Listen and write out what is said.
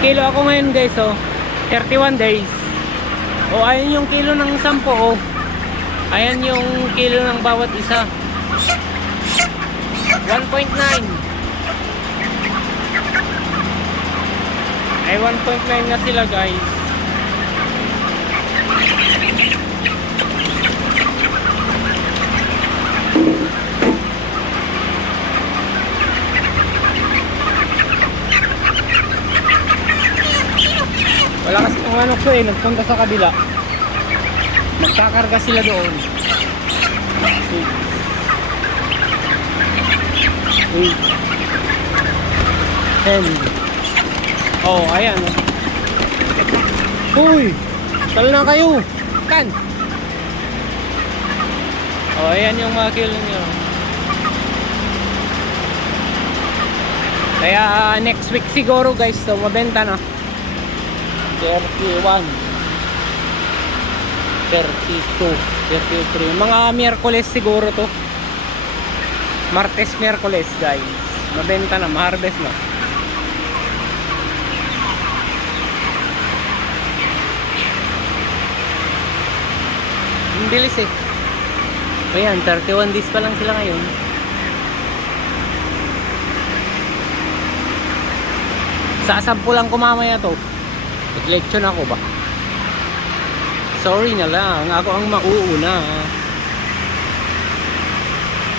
kilo ako ngayon guys, oh. 31 days. O, ayan yung kilo ng 10, oh. Ayan yung kilo ng bawat isa. 1.9. Ay, 1.9 na sila guys. Wala kasi kung ano ko eh, nagpunta sa kabila. Magkakarga sila doon. 10. Oh, ayan. Uy! Talo na kayo! Kan! Oh, ayan yung mga kilo nyo. Kaya next week siguro guys, so mabenta na. 31, 32, 33. Mga Miyerkules siguro to. Martes, Miyerkules guys. Mabenta na, ma-harvest na. Ang bilis eh. Ayan, 31 days pa lang sila ngayon. Sasampu lang ko mamaya to. Nag-lection ako ba? Sorry na lang, ako ang mauuna.